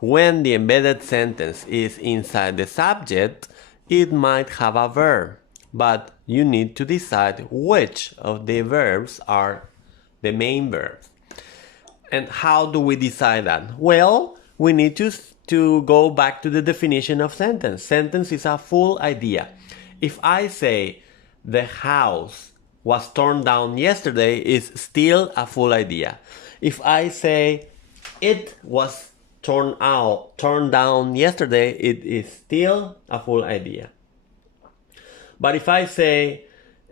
when the embedded sentence is inside the subject, it might have a verb, but you need to decide which of the verbs are the main verbs. And how do we decide that? Well, we need to go back to the definition of sentence. Sentence is a full idea. If I say the house was torn down yesterday, it's still a full idea. If I say it was torn down yesterday, it is still a full idea. But if I say,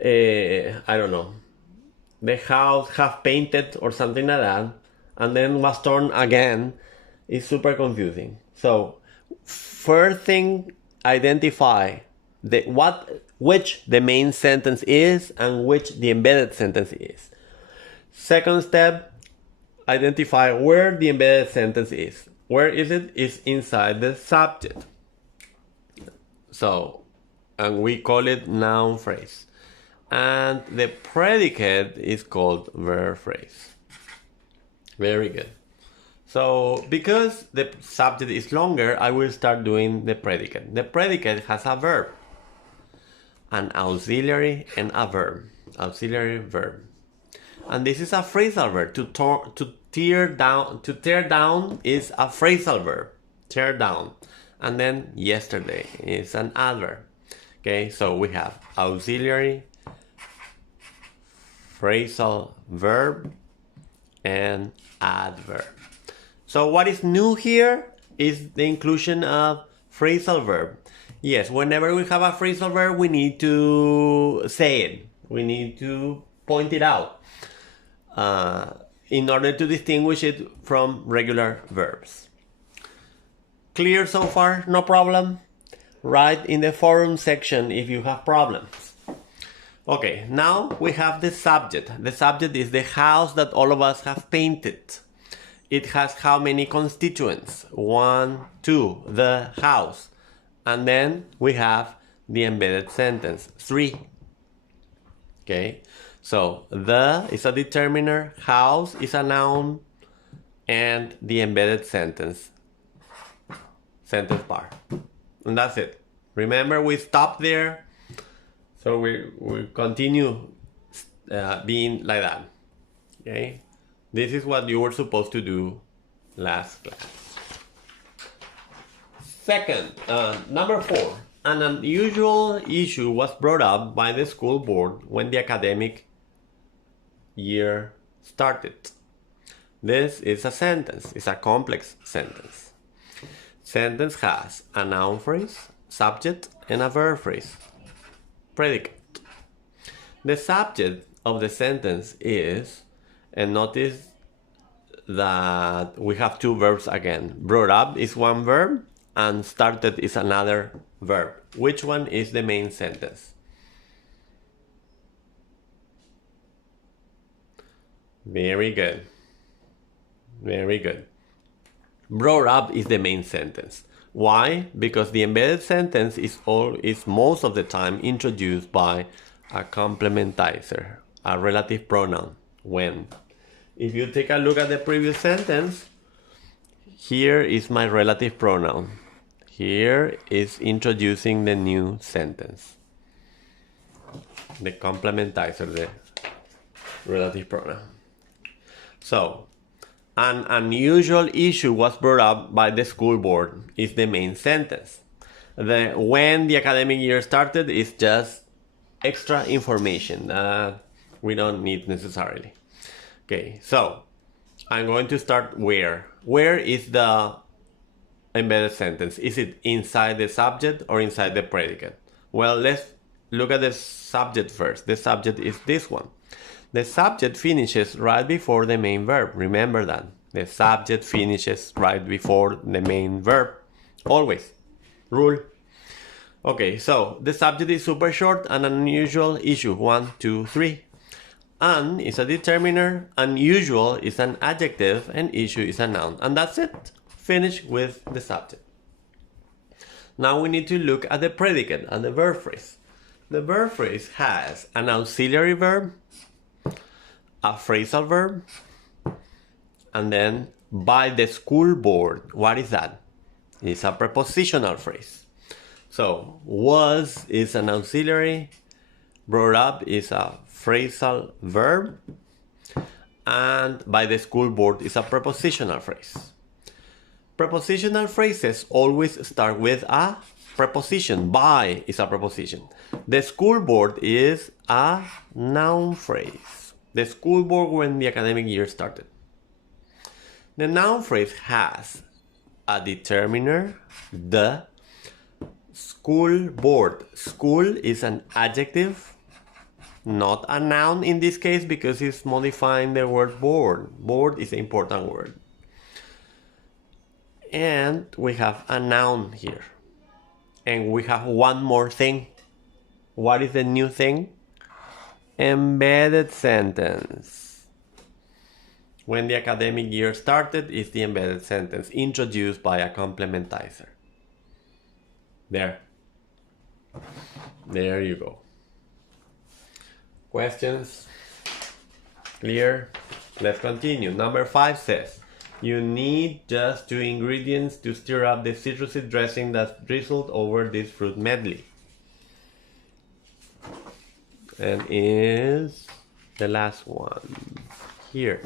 I don't know, the house half painted or something like that, and then was torn again, it's super confusing. So first thing, identify which the main sentence is and which the embedded sentence is. Second step, identify where the embedded sentence is. Where is it? It's inside the subject. So, and we call it noun phrase. And the predicate is called verb phrase. Very good. So, because the subject is longer, I will start doing the predicate. The predicate has a verb, an auxiliary, and a verb. Auxiliary verb. And this is a phrasal verb. To tear down is a phrasal verb. Tear down. And then yesterday is an adverb. Okay, so we have auxiliary, phrasal verb, and adverb. So what is new here is the inclusion of phrasal verb. Yes, whenever we have a phrasal verb, we need to say it. We need to point it out in order to distinguish it from regular verbs. Clear so far? No problem? Write in the forum section if you have problems. Okay, now we have the subject. The subject is the house that all of us have painted. It has how many constituents? 1, 2, the house. And then we have the embedded sentence, 3. Okay, so the is a determiner, house is a noun, and the embedded sentence part. And that's it. Remember, we stopped there. So we continue being like that. Okay? This is what you were supposed to do last class. Second, number 4. An unusual issue was brought up by the school board when the academic year started. This is a sentence. It's a complex sentence. Sentence has a noun phrase, subject, and a verb phrase. Predicate. The subject of the sentence is, and notice that we have 2 verbs again. Brought up is one verb and started is another verb. Which one is the main sentence? Very good. Very good. Brought up is the main sentence. Why? Because the embedded sentence is most of the time introduced by a complementizer, a relative pronoun, when. If you take a look at the previous sentence, here is my relative pronoun. Here is introducing the new sentence. The complementizer, the relative pronoun. So, an unusual issue was brought up by the school board is the main sentence. When the academic year started is just extra information that we don't need necessarily. Okay, so I'm going to start where. Where is the embedded sentence? Is it inside the subject or inside the predicate? Well, let's look at the subject first. The subject is this one. The subject finishes right before the main verb. Remember that. The subject finishes right before the main verb. Always. Rule. Okay, so the subject is super short, an unusual issue. 1, 2, 3. An is a determiner, unusual is an adjective, and issue is a noun. And that's it. Finish with the subject. Now we need to look at the predicate and the verb phrase. The verb phrase has an auxiliary verb, a phrasal verb, and then By the school board. What is that? It's a prepositional phrase. So, was is an auxiliary, brought up is a phrasal verb, and by the school board is a prepositional phrase. Prepositional phrases always start with a preposition. By is a preposition. The school board is a noun phrase. The school board when the academic year started. The noun phrase has a determiner, the. School board. School is an adjective, not a noun in this case because it's modifying the word board. Board is an important word. And we have a noun here. And we have one more thing. What is the new thing? Embedded sentence. When the academic year started is the embedded sentence introduced by a complementizer. There you go. Questions? Clear? Let's continue. Number 5 says, you need just 2 ingredients to stir up the citrusy dressing that drizzled over this fruit medley. And is the last one here.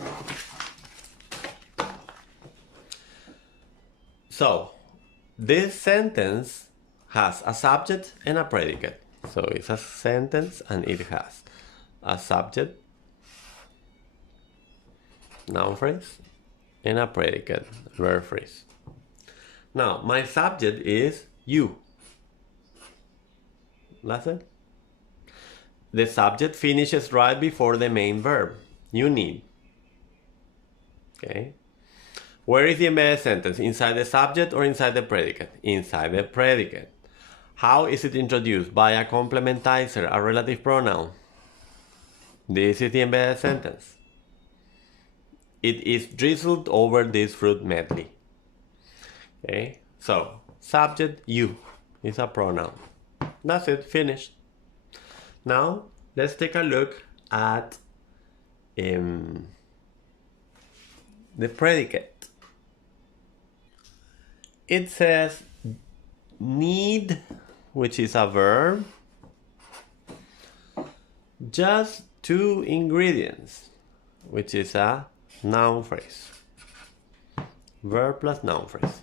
So, this sentence has a subject and a predicate. So it's a sentence and it has a subject, noun phrase, and a predicate, verb phrase. Now, my subject is you. That's it. The subject finishes right before the main verb. You need. Okay. Where is the embedded sentence? Inside the subject or inside the predicate? Inside the predicate. How is it introduced? By a complementizer, a relative pronoun. This is the embedded sentence. It is drizzled over this fruit medley. Okay, so subject you is a pronoun. That's it, finished. Now let's take a look at the predicate. It says need, which is a verb, just 2 ingredients, which is a noun phrase. Verb plus noun phrase.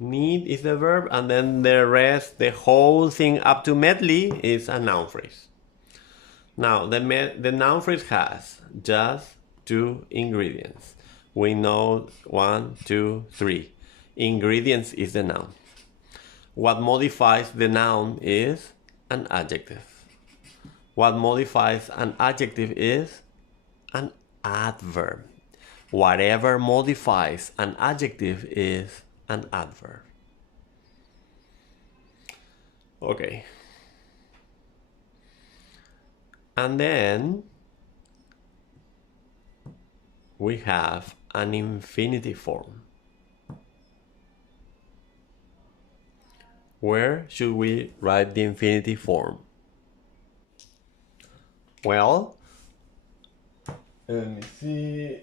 Need is the verb, and then the rest, the whole thing up to medley is a noun phrase. Now, the noun phrase has just 2 ingredients. We know 1, 2, 3. Ingredients is the noun. What modifies the noun is an adjective. What modifies an adjective is an adverb. Whatever modifies an adjective is an adverb. Okay. And then we have an infinitive form. Where should we write the infinitive form? Well, let me see.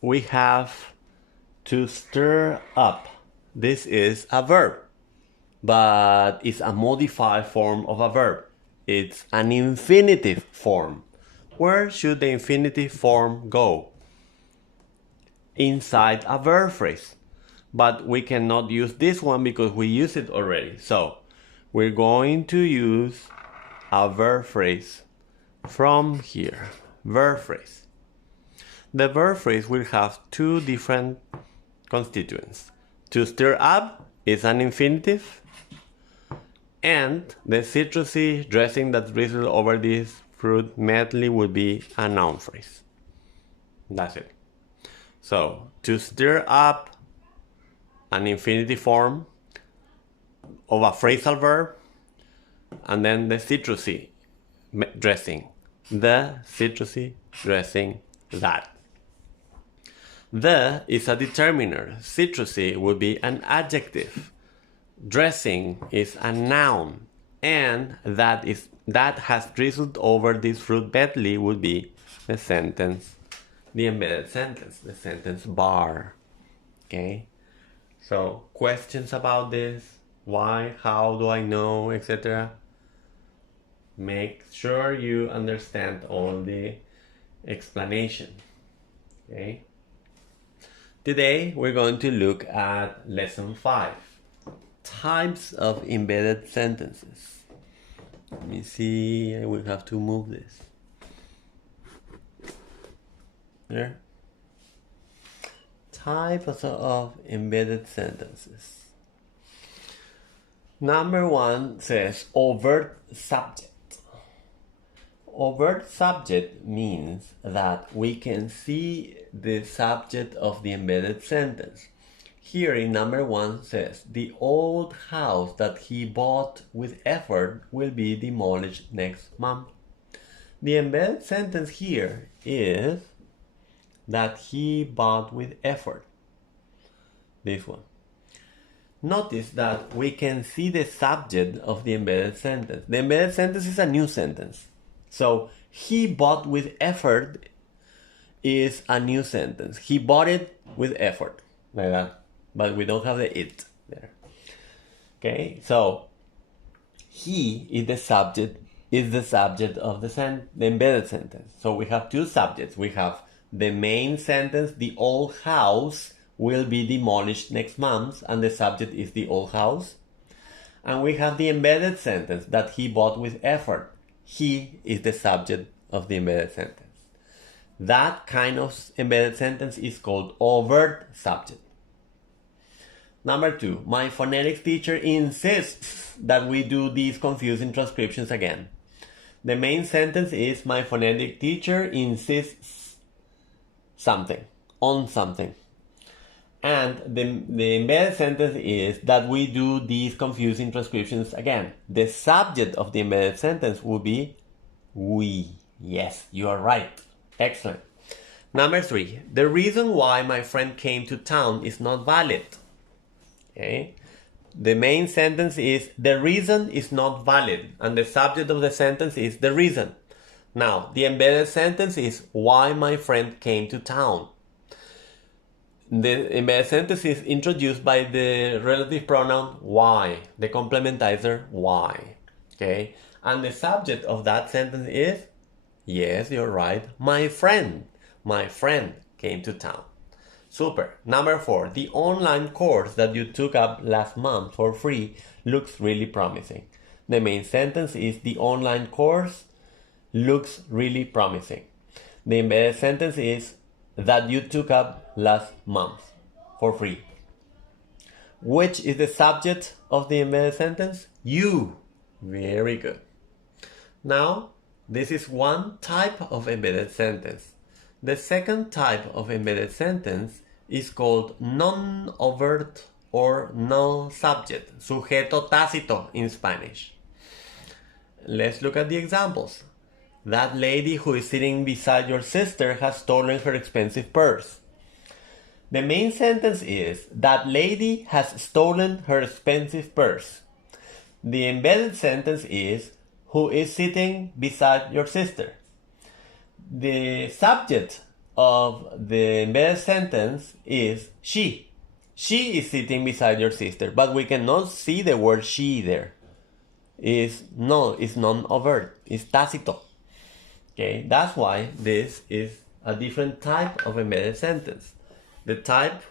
We have to stir up. This is a verb, but it's a modified form of a verb. It's an infinitive form. Where should the infinitive form go? Inside a verb phrase. But we cannot use this one because we use it already. So we're going to use a verb phrase from here. Verb phrase. The verb phrase will have 2 different constituents. To stir up is an infinitive, and the citrusy dressing that drizzled over this fruit medley would be a noun phrase. That's it. So to stir up, an infinitive form of a phrasal verb, and then the citrusy dressing. The citrusy dressing that. The is a determiner. Citrusy would be an adjective. Dressing is a noun. And that has drizzled over this fruit medley would be the sentence the embedded sentence, the sentence bar. Okay? So, questions about this? Why? How do I know? Etc. Make sure you understand all the explanation. Okay? Today we're going to look at lesson 5. Types of embedded sentences. Let me see, I will have to move this. There. Types of embedded sentences. Number 1 says overt subject. Overt subject means that we can see the subject of the embedded sentence. Here in number 1 says, the old house that he bought with effort will be demolished next month. The embedded sentence here is that he bought with effort. This one. Notice that we can see the subject of the embedded sentence. The embedded sentence is a new sentence. So, he bought with effort is a new sentence. He bought it with effort. Like that. But we don't have the it there. Okay, so he is the subject of the embedded sentence. So we have two subjects. We have the main sentence, the old house will be demolished next month, and the subject is the old house. And we have the embedded sentence that he bought with effort. He is the subject of the embedded sentence. That kind of embedded sentence is called overt subject. Number 2, my phonetics teacher insists that we do these confusing transcriptions again. The main sentence is my phonetic teacher insists on something. And the embedded sentence is that we do these confusing transcriptions again. The subject of the embedded sentence will be we. Yes, you are right. Excellent. Number 3, the reason why my friend came to town is not valid. Okay? The main sentence is the reason is not valid, and the subject of the sentence is the reason. Now, the embedded sentence is why my friend came to town. The embedded sentence is introduced by the relative pronoun why, the complementizer why. Okay? And the subject of that sentence is, yes, you're right, my friend. My friend came to town. Super. Number 4, the online course that you took up last month for free looks really promising. The main sentence is the online course looks really promising. The embedded sentence is that you took up last month for free. Which is the subject of the embedded sentence? You. Very good. Now, this is one type of embedded sentence. The second type of embedded sentence is called non-overt or null subject, sujeto tácito in Spanish. Let's look at the examples. That lady who is sitting beside your sister has stolen her expensive purse. The main sentence is, that lady has stolen her expensive purse. The embedded sentence is, who is sitting beside your sister. The subject of the embedded sentence is she. She is sitting beside your sister, but we cannot see the word she there. It's non-overt, it's tácito. Okay, that's why this is a different type of embedded sentence. The type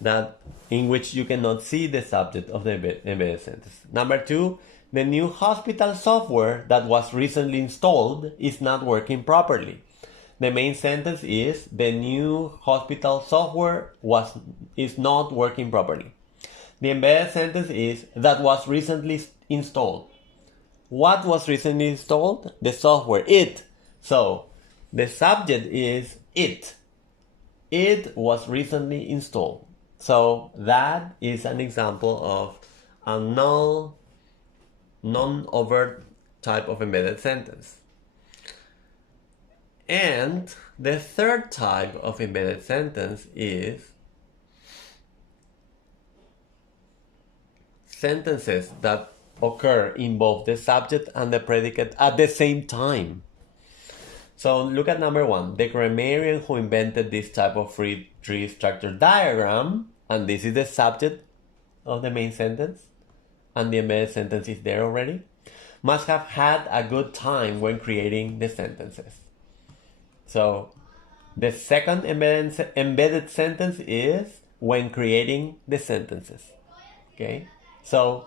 that in which you cannot see the subject of the embedded sentence. Number 2, the new hospital software that was recently installed is not working properly. The main sentence is, the new hospital software is not working properly. The embedded sentence is, that was recently installed. What was recently installed? The software, it. So, the subject is it. It was recently installed. So, that is an example of a non-overt type of embedded sentence. And the third type of embedded sentence is sentences that occur in both the subject and the predicate at the same time. So look at number 1. The grammarian who invented this type of tree structure diagram, and this is the subject of the main sentence, and the embedded sentence is there already, must have had a good time when creating the sentences. So the second embedded sentence is when creating the sentences. Okay? So